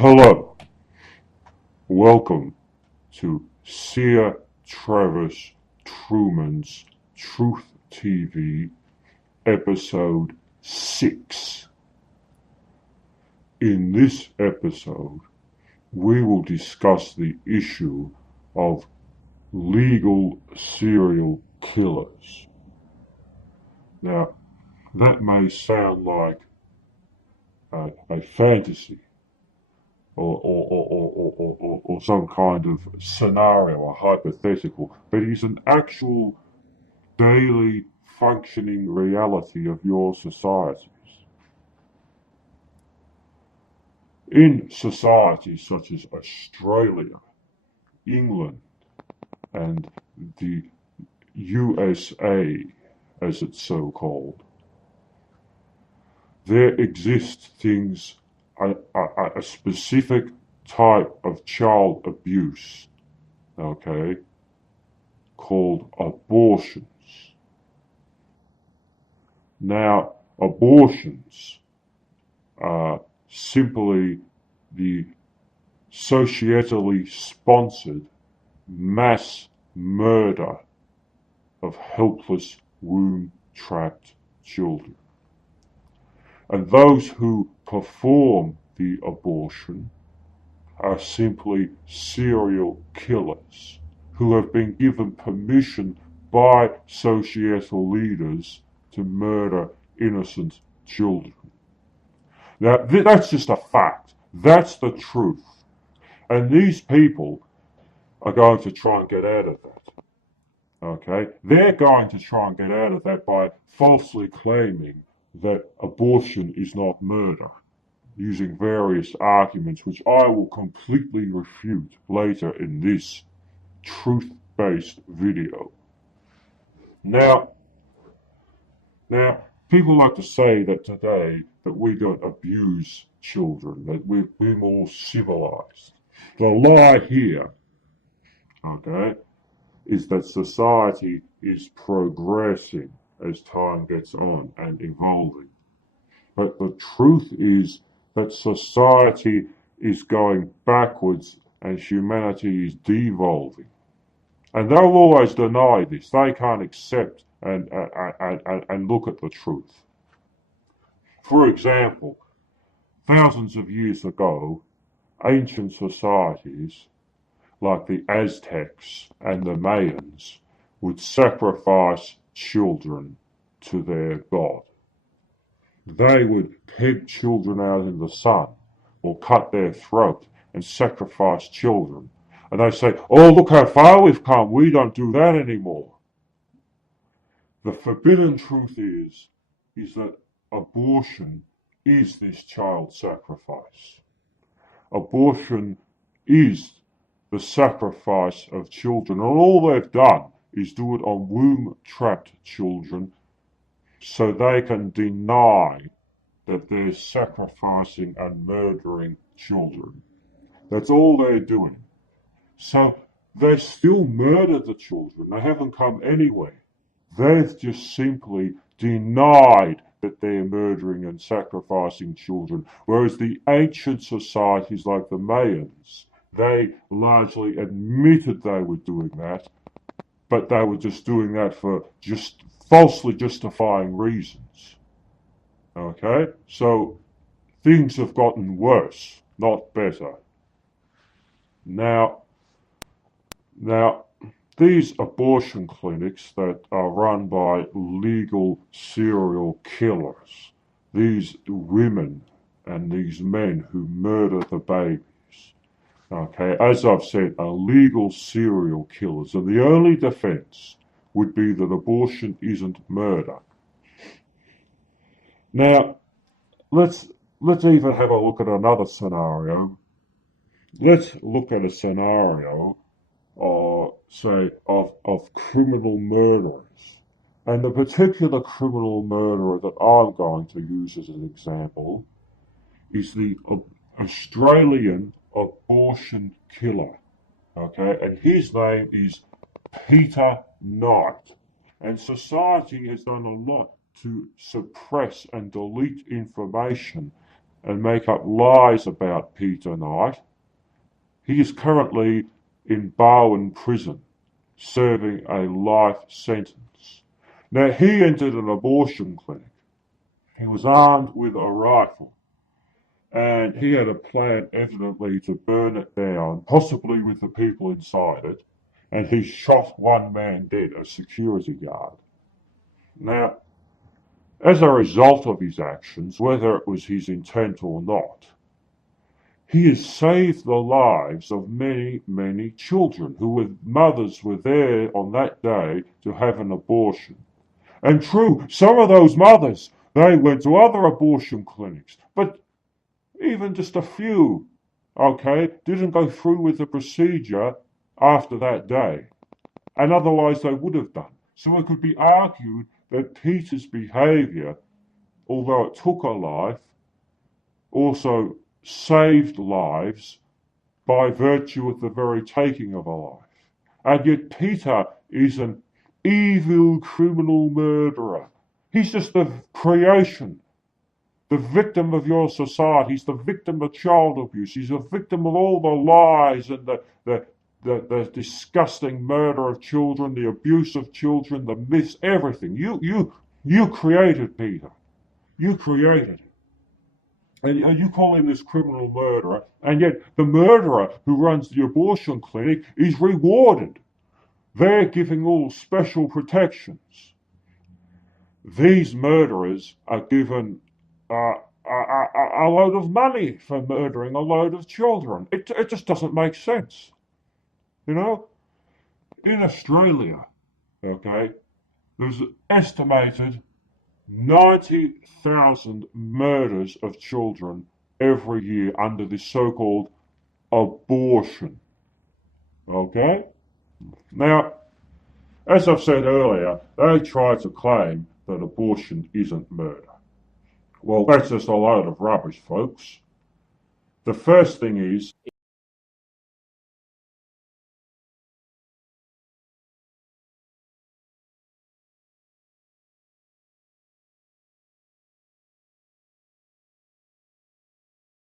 Hello, welcome to Seer Travis Truman's Truth TV, episode 6. In this episode, we will discuss the issue of legal serial killers. Now, that may sound like a fantasy or some kind of scenario or hypothetical, but it is an actual daily functioning reality of your societies. In societies such as Australia, England, and the USA, as it's so called, there exist things, a specific type of child abuse, okay, called abortions. Now, abortions are simply the societally sponsored mass murder of helpless womb-trapped children. And those who perform the abortion are simply serial killers who have been given permission by societal leaders to murder innocent children. Now, that's just a fact. That's the truth. And these people are going to try and get out of that. Okay? They're going to try and get out of that by falsely claiming that abortion is not murder, using various arguments which I will completely refute later in this truth-based video. Now, people like to say that today that we don't abuse children, that we're more civilized. The lie here, okay, is that society is progressing as time gets on and evolving. But the truth is that society is going backwards and humanity is devolving. And they'll always deny this. They can't accept and look at the truth. For example, thousands of years ago, ancient societies like the Aztecs and the Mayans would sacrifice children to their god. They would peg children out in the sun or cut their throat and sacrifice children. And they say, oh, look how far we've come. We don't do that anymore. The forbidden truth is that abortion is this child sacrifice. Abortion is the sacrifice of children. And all they've done is do it on womb-trapped children so they can deny that they're sacrificing and murdering children. That's all they're doing. So they still murdered the children. They haven't come anywhere. They've just simply denied that they're murdering and sacrificing children. Whereas the ancient societies like the Mayans, they largely admitted they were doing that, but they were just doing that for just falsely justifying reasons. Okay? So things have gotten worse, not better. Now, these abortion clinics that are run by legal serial killers, these women and these men who murder the babies, okay, as I've said, are legal serial killers, and the only defense would be that abortion isn't murder. Now, let's even have a look at another scenario. Let's look at a scenario, say, of criminal murderers. And the particular criminal murderer that I'm going to use as an example is the Australian abortion killer. Okay, and his name is Peter Knight. And society has done a lot to suppress and delete information and make up lies about Peter Knight. He is currently in Barwon Prison, serving a life sentence. Now, he entered an abortion clinic. He was armed with a rifle, and he had a plan, evidently, to burn it down, possibly with the people inside it, and he shot one man dead, a security guard. Now, as a result of his actions, whether it was his intent or not, he has saved the lives of many, many children mothers were there on that day to have an abortion. And true, some of those mothers, they went to other abortion clinics, but even just a few, okay, didn't go through with the procedure after that day. And otherwise they would have done. So it could be argued that Peter's behaviour, although it took a life, also saved lives by virtue of the very taking of a life. And yet Peter is an evil criminal murderer. He's just the creation, the victim of your society. He's the victim of child abuse. He's a victim of all the lies and the disgusting murder of children, the abuse of children, the myths, everything. You created Peter. You created him. And you call him this criminal murderer, and yet the murderer who runs the abortion clinic is rewarded. They're giving all special protections. These murderers are given a load of money for murdering a load of children. It just doesn't make sense. You know, in Australia, okay, there's estimated 90,000 murders of children every year under this so-called abortion. Okay? Now, as I've said earlier, they try to claim that abortion isn't murder. Well, that's just a load of rubbish, folks. The first thing is